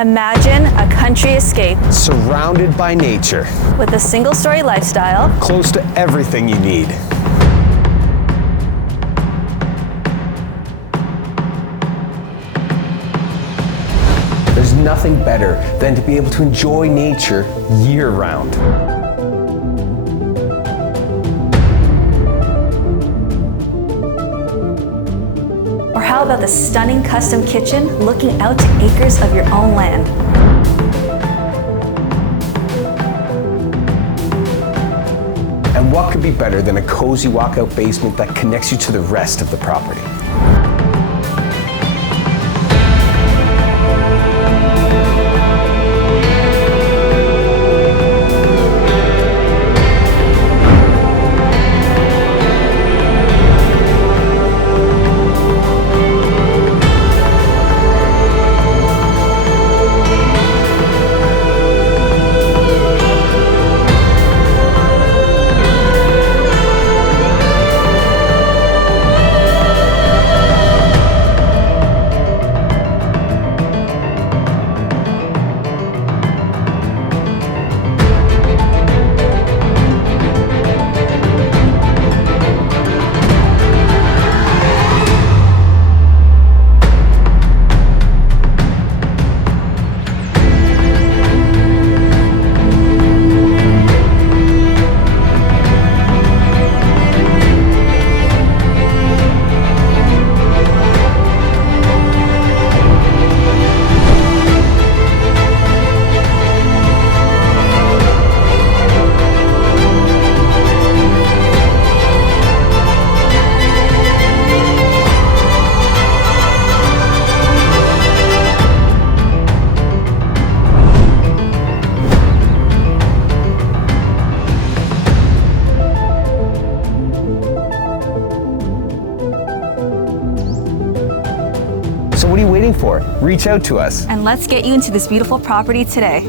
Imagine a country escape Surrounded by nature, with a single-story lifestyle. close to everything you need. There's nothing better than to be able to enjoy nature year-round. Or how about the stunning custom kitchen looking out to acres of your own land? And what could be better than a cozy walkout basement that connects you to the rest of the property? So what are you waiting for? Reach out to us. And let's get you into this beautiful property today.